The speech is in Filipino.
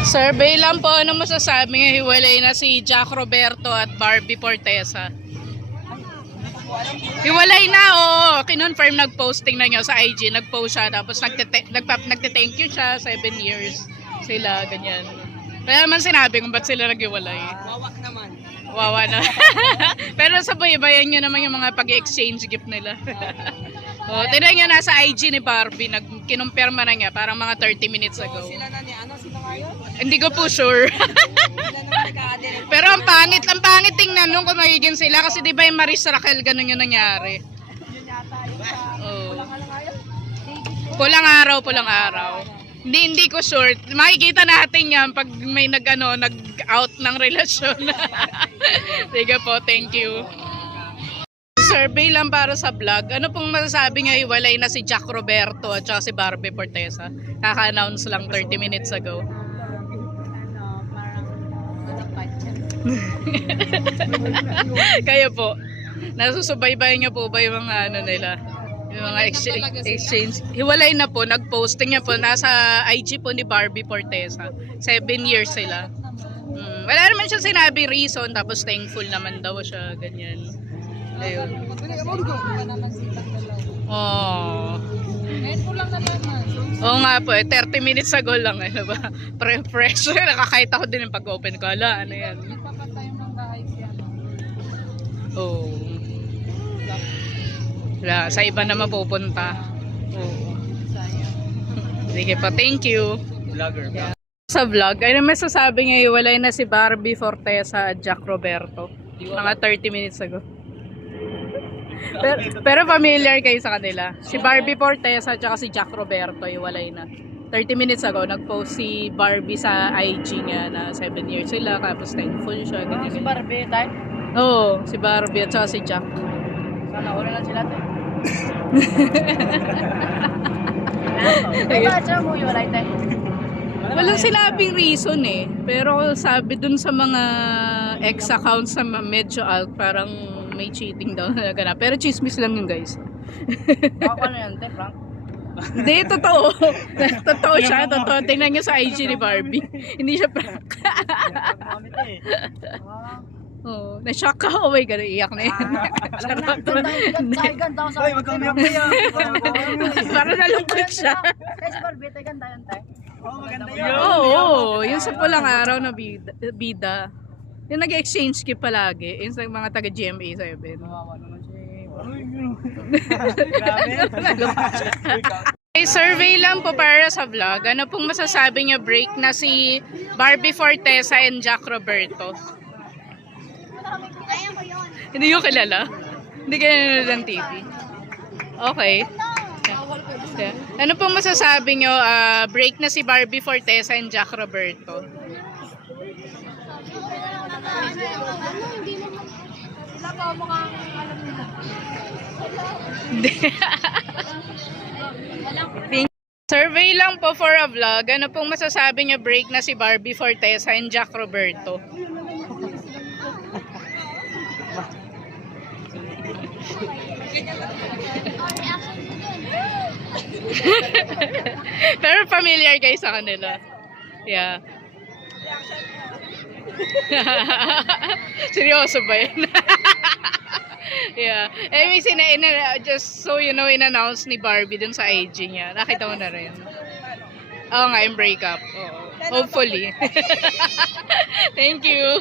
Survey lang po, ano masasabi nga hiwalay na si Jack Roberto at Barbie Fortesa? Hiwalay na, kinonfirm, nag-posting na niya sa IG, nag-post siya, tapos nagte-thank you siya, 7 years sila, ganyan. Kaya naman sinabi kung ba't sila naghiwalay. Wawa naman. Wawa na. Pero sabay-bayan nyo naman yung mga pag-exchange gift nila. Tignan nyo, nasa IG ni Barbie, kinumpirma na niya, parang mga 30 minutes ago. Sila na ni ano, sino ngayon? Hindi ko po sure. Sila na nagka-adel. Pero ang pangit tingnan nung kung magiging sila, kasi di ba yung Maris Raquel, ganun yung nangyari. Yun yata yung sa pulang ano ngayon? Pulang araw. Hindi ko sure. Makikita natin yan pag may nag-out ng relasyon. Sige po, thank you. Survey lang para sa vlog. Ano pong masasabi nyo, hiwalay na si Jack Roberto at saka si Barbie Fortesa? Kaka-announce lang 30 minutes ago. Kayo po, nasusubaybayan nyo po ba yung mga nila? Yung mga exchange. Hiwalay na po, nag-posting niya po, nasa IG po ni Barbie Fortesa. 7 years sila. Wala naman siya sinabi reason, tapos thankful naman daw siya, ganyan. Ayun. Ngayon ko lang nalaman. Oo nga po, 30 minutes ago lang, ano ba? Fresh. Nakakita ko din yung pag-open ko. Ala, ano yan? Papatay ng bahay siya. Wala, sa iba na mapupunta. Sige po, thank you. Vlogger. Yeah. Sa vlog, ay naman sasabi niya, iwalay na si Barbie Fortesa at Jack Roberto. Mga 30 minutes ago. Pero familiar kayo sa kanila. Si Barbie Fortesa at si Jack Roberto, iwalay na. 30 minutes ago, nag-post si Barbie sa IG niya na 7 years sila, tapos thankful siya. Si Barbie tayo? Oo, si Barbie at si Jack. Sana uli lang sila tayo. Diba siya mo yung walay tayo? Walang sinabing reason eh. Pero sabi dun sa mga ex accounts sa medyo alt, parang may cheating daw na ganap. Pero chismis lang yun, guys. Baka ano yan, te, Frank? Hindi, totoo. Totoo siya, totoo. Tingnan nyo sa IG ni Barbie. Hindi siya prank. Oh, na-shock ka. Oh my God, iyak na yan. Ganda ako sa magkamiyak na yan. Parang nalungkot siya. Kasi Barbie, tayo ganda yan, te. Oo, maganda yan. Oo, yung sa pulang araw na bida. Yung nag-exchange gift palagi. Yung sa mga taga-GMA 7. Mawawa naman siya. Okay, survey lang po para sa vlog. Ano pong masasabi niyo, break na si Barbie Fortesa and Jack Roberto? Hindi nyo kilala? Hindi kayo nanonood ng TV? Okay. Yeah. Ano pong masasabi nyo, break na si Barbie Fortesa and Jack Roberto? Sila pa mukhang alam nila. Survey lang po for a vlog. Ano pong masasabi nyo, break na si Barbie Fortesa and Jack Roberto? Pero familiar guys sa kanila. Yeah. Seryoso ba yan? Yeah. May just so you know, in-announce ni Barbie dun sa IG niya. Nakita mo na rin. Oo nga, yung breakup. Oo. Hopefully. Thank you.